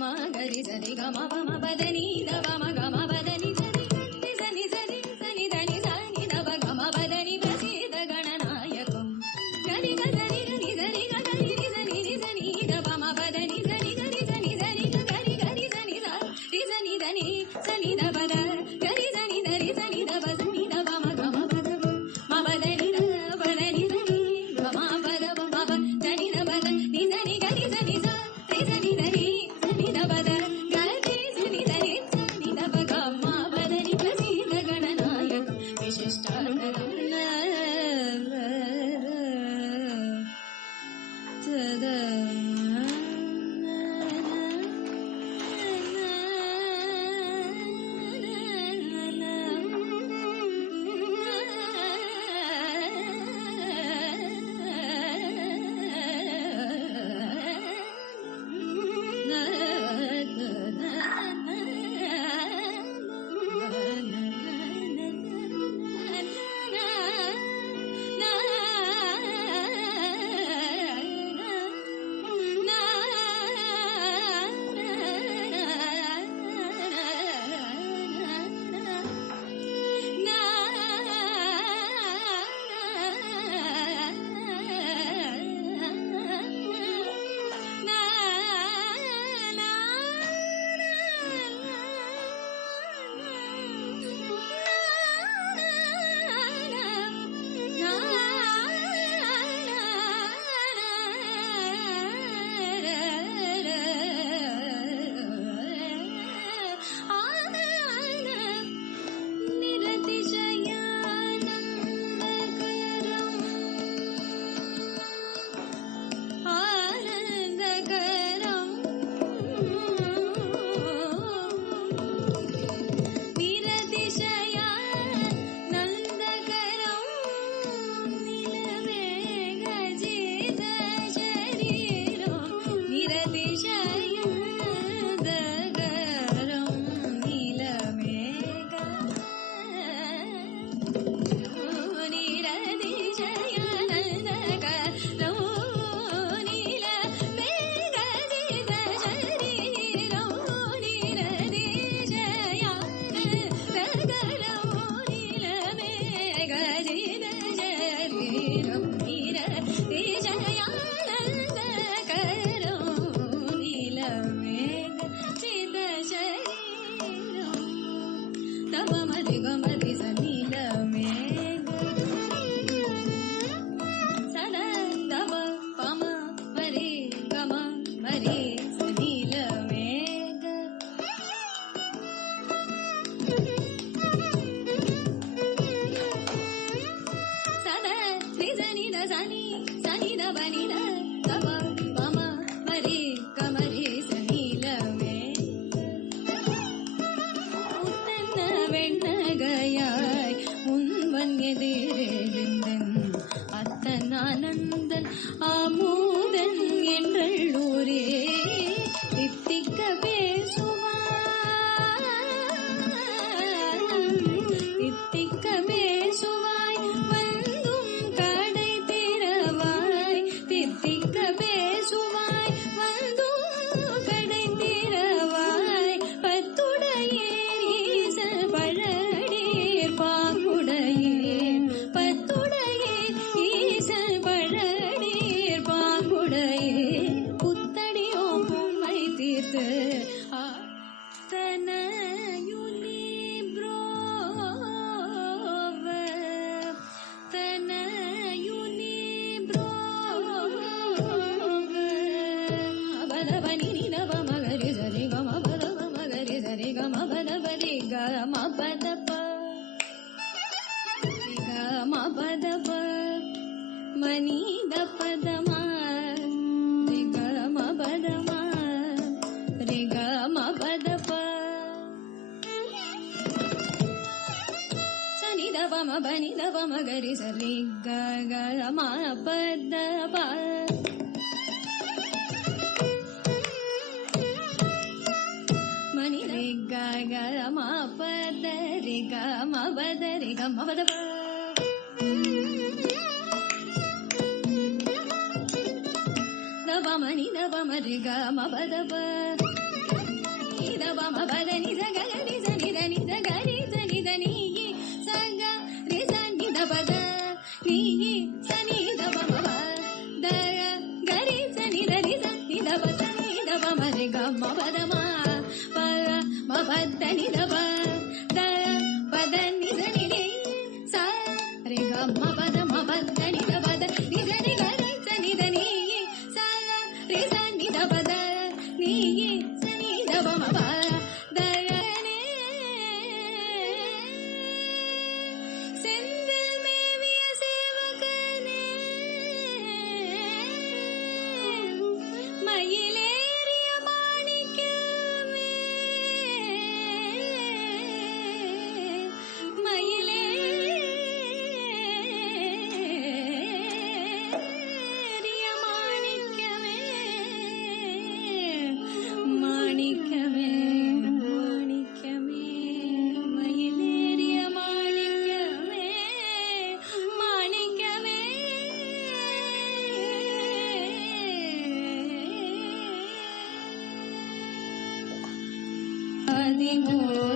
గమ గరి సరి గమ పమ పద గమ గమ పద ஆமோதன் என்றூரே தித்திக்க பேசும் మనీద పదమ రిగమ పదమ రిగమ పదప సనిద పమ బనిద పమ గరి సరి గమ పద మణి రే గ మ పద రి గ మ పద రి గ మ పద నిదవ మరిగ మబదబ నిదవ మబద నిద గగ నిద నిద నిద గ నిద నిద నీయి సంగ నిద నిద బద నీయి స నిదవ మబ ద గ నిద నిద నిద నిదవ స నిదవ మరిగ మబద మా పర మబద నిదవ. నీ సని ನೀವು